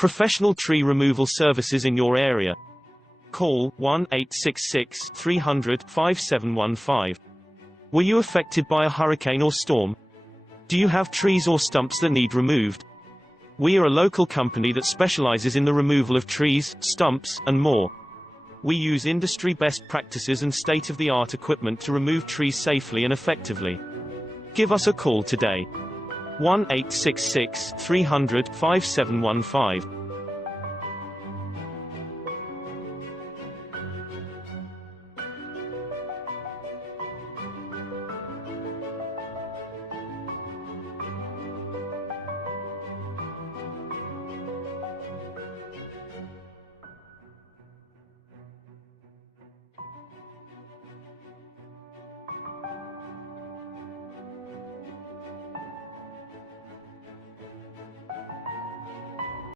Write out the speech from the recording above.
Professional tree removal services in your area. Call 1-866-300-5715. Were you affected by a hurricane or storm? Do you have trees or stumps that need removed? We are a local company that specializes in the removal of trees, stumps, and more. We use industry best practices and state-of-the-art equipment to remove trees safely and effectively. Give us a call today. 1-866-300-5715.